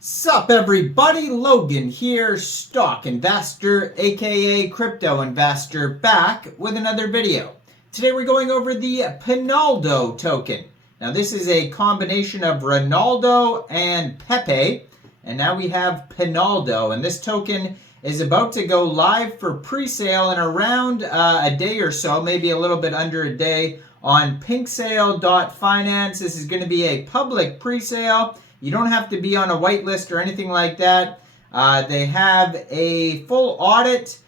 Sup everybody, Logan here, stock investor aka crypto investor, back with another video. Today we're going over the PENALDO token. Now this is a combination of Ronaldo and PEPE, and now we have PENALDO, and this token is about to go live for pre-sale in around a day or so, maybe a little bit under a day, on pinksale.finance. This is going to be a public pre-sale. You don't have to be on a whitelist or anything like that. They have a full audit.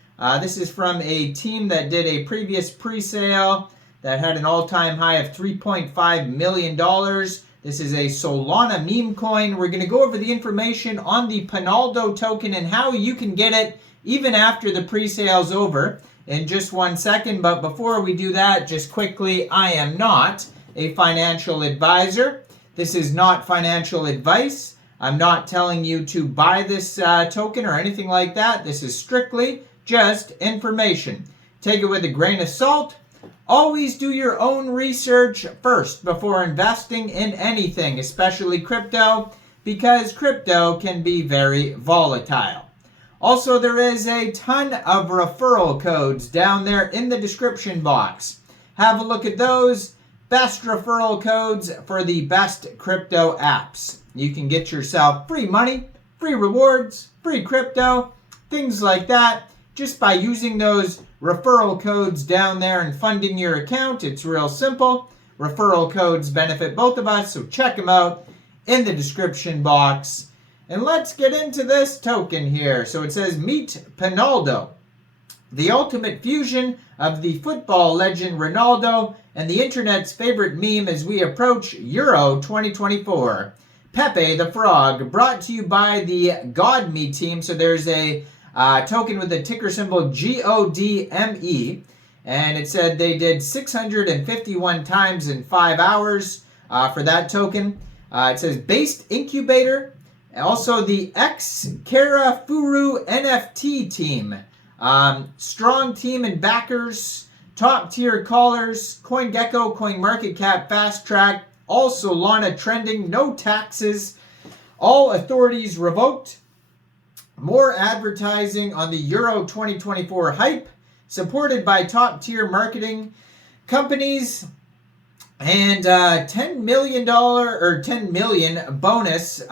This is from a team that did a previous pre-sale that had an all-time high of $3.5 million. This is a Solana meme coin. We're going to go over the information on the PENALDO token and how you can get it even after the pre-sale's over in just 1 second. But before we do that, just quickly, I am not a financial advisor. This is not financial advice. I'm not telling you to buy this token or anything like that. This is strictly just information. Take it with a grain of salt. Always do your own research first before investing in anything, especially crypto, because crypto can be very volatile. Also, there is a ton of referral codes down there in the description box. Have a look at those. Best referral codes for the best crypto apps. You can get yourself free money, free rewards, free crypto, things like that, just by using those referral codes down there and funding your account. It's real simple. Referral codes benefit both of us, so check them out in the description box. And let's get into this token here. So it says, meet PENALDO, the ultimate fusion of the football legend Ronaldo and the internet's favorite meme as we approach Euro 2024. Pepe the Frog, brought to you by the GodMe team. So there's a token with the ticker symbol GODME, and it said they did 651 times in 5 hours for that token. It says based incubator, also the Karafuru NFT team. Strong team and backers, top tier callers, CoinGecko, CoinMarketCap, Fast Track, all Solana trending, no taxes, all authorities revoked, more advertising on the Euro 2024 hype, supported by top tier marketing companies, and $10 million or 10 million bonus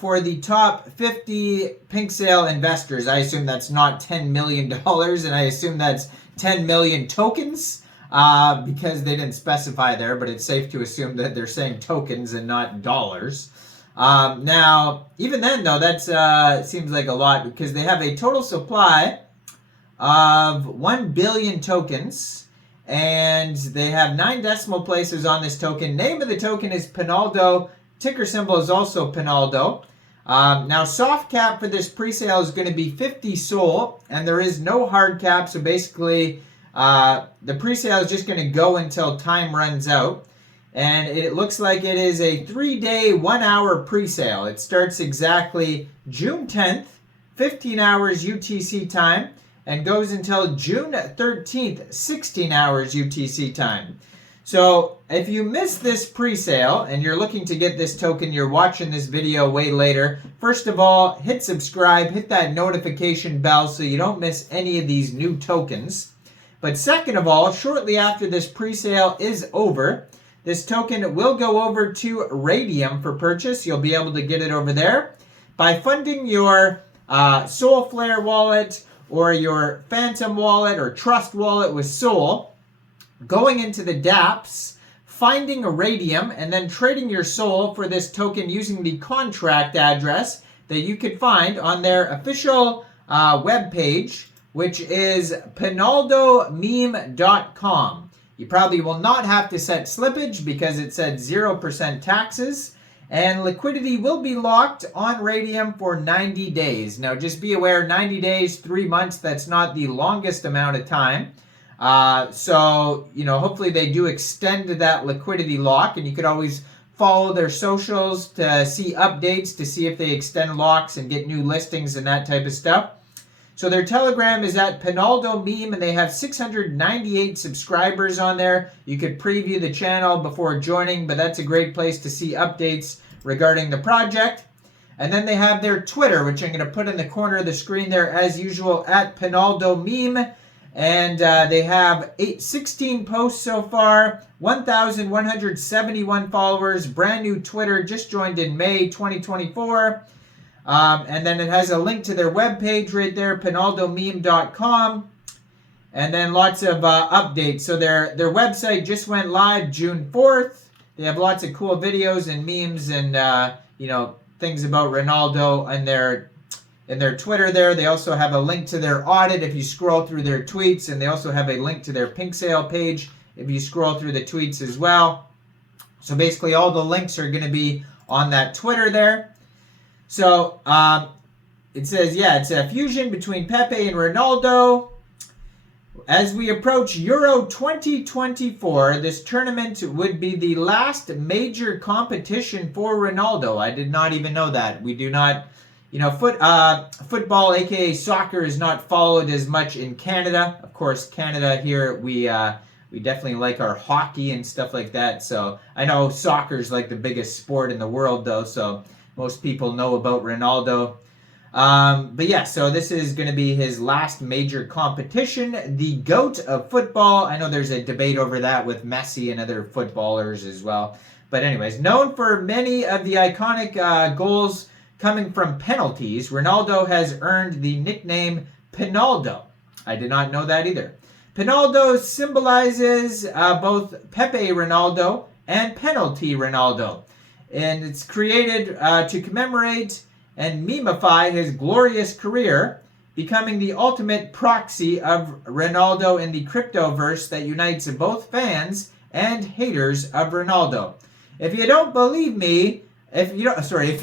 for the top 50 pink sale investors. I assume that's not $10 million, and I assume that's 10 million tokens because they didn't specify there, but it's safe to assume that they're saying tokens and not dollars. Now, even then, though, that seems like a lot because they have a total supply of 1 billion tokens. And they have 9 decimal places on this token. Name of the token is PENALDO. Ticker symbol is also PENALDO. Now, soft cap for this pre-sale is going to be 50 SOL, and there is no hard cap. So basically, the pre-sale is just going to go until time runs out. And it looks like it is a 3-day, 1-hour pre-sale. It starts exactly June 10th, 15 hours UTC time, and goes until June 13th, 16 hours UTC time. So if you missed this pre-sale and you're looking to get this token, you're watching this video way later, first of all, hit subscribe, hit that notification bell so you don't miss any of these new tokens. But second of all, shortly after this pre-sale is over, this token will go over to RAYDIUM for purchase. You'll be able to get it over there by funding your Solflare wallet, or your Phantom wallet or Trust wallet with Sol, going into the dApps, finding a RAYDIUM, and then trading your Sol for this token using the contract address that you could find on their official webpage, which is penaldomeme.com. You probably will not have to set slippage because it said 0% taxes. And liquidity will be locked on RAYDIUM for 90 days. Now, just be aware, 90 days, 3 months, that's not the longest amount of time. So, hopefully they do extend that liquidity lock, and you could always follow their socials to see updates, to see if they extend locks and get new listings and that type of stuff. So their Telegram is at PENALDO Meme, and they have 698 subscribers on there. You could preview the channel before joining, but that's a great place to see updates regarding the project. And then they have their Twitter, which I'm going to put in the corner of the screen there as usual, at Penaldo Meme. And they have 16 posts so far, 1,171 followers, brand new Twitter, just joined in May 2024. And then it has a link to their webpage right there, penaldomeme.com. And then lots of updates. So their website just went live June 4th. They have lots of cool videos and memes and things about Ronaldo in their Twitter there. They also have a link to their audit if you scroll through their tweets, and they also have a link to their pink sale page if you scroll through the tweets as well. So basically all the links are going to be on that Twitter there. So it says, it's a fusion between Pepe and Ronaldo. As we approach Euro 2024, this tournament would be the last major competition for Ronaldo. I did not even know that. We do not, football, aka soccer, is not followed as much in Canada. Of course, Canada here, we definitely like our hockey and stuff like that. So I know soccer is like the biggest sport in the world, though. So most people know about Ronaldo. But yeah, so this is going to be his last major competition, the GOAT of football. I know there's a debate over that with Messi and other footballers as well. But anyways, known for many of the iconic goals coming from penalties, Ronaldo has earned the nickname Penaldo. I did not know that either. Penaldo symbolizes both Pepe Ronaldo and Penalty Ronaldo. And it's created to commemorate and memify his glorious career, becoming the ultimate proxy of Ronaldo in the cryptoverse that unites both fans and haters of Ronaldo. If you don't believe me, if you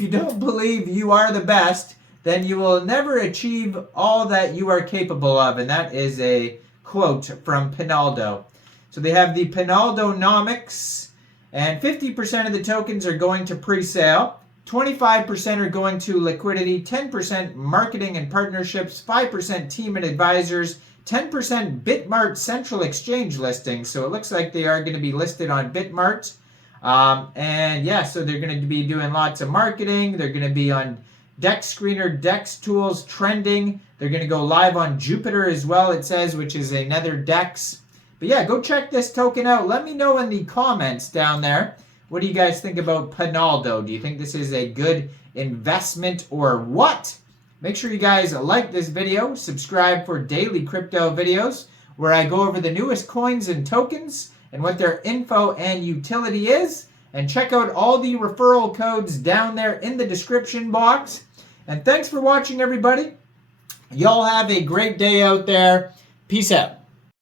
don't believe you are the best, then you will never achieve all that you are capable of. And that is a quote from Penaldo. So they have the Penaldonomics, and 50% of the tokens are going to pre-sale. 25% are going to liquidity, 10% marketing and partnerships, 5% team and advisors, 10% Bitmart Central Exchange listings. So it looks like they are going to be listed on Bitmart. So they're going to be doing lots of marketing. They're going to be on Dex Screener, Dex Tools, Trending. They're going to go live on Jupiter as well, it says, which is another Dex. But yeah, go check this token out. Let me know in the comments down there. What do you guys think about Penaldo? Do you think this is a good investment or what? Make sure you guys like this video, subscribe for daily crypto videos where I go over the newest coins and tokens and what their info and utility is. And check out all the referral codes down there in the description box. And thanks for watching, everybody. Y'all have a great day out there. Peace out.